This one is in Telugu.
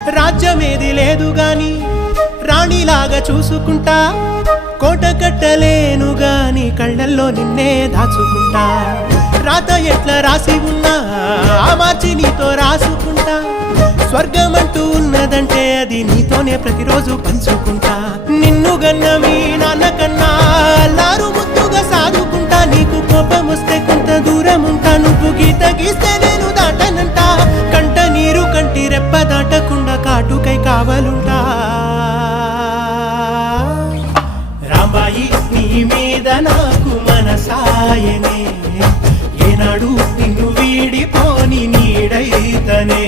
రాజ్యమేది లేదు గాని రాణిలాగా చూసుకుంటా, కోట కట్టలేను గాని కళ్ళల్లో నిన్నే దాచుకుంటా. రాత ఎట్లా రాసి ఉన్నా ఆ మార్చి నీతో రాసుకుంటా. స్వర్గమంటూ ఉన్నదంటే అది నీతోనే ప్రతిరోజు పంచుకుంటా. నిన్ను గన్న మీ నాన్న కన్నా అల్లారు ముద్దుగా సాదుకుంటా. నీకు కోపం వస్తే కొంత దూరం ఉంటా, నువ్వు గీత గీస్తే నేను దాటనంటా. కంట నీరు కంటి రెప్ప దాటకుండా కాటుకై కావలుంటా. రాంబాయి నీ మీద నాకు మనసాయనే, ఏనాడు నిన్ను వీడిపోని నీడైతనే.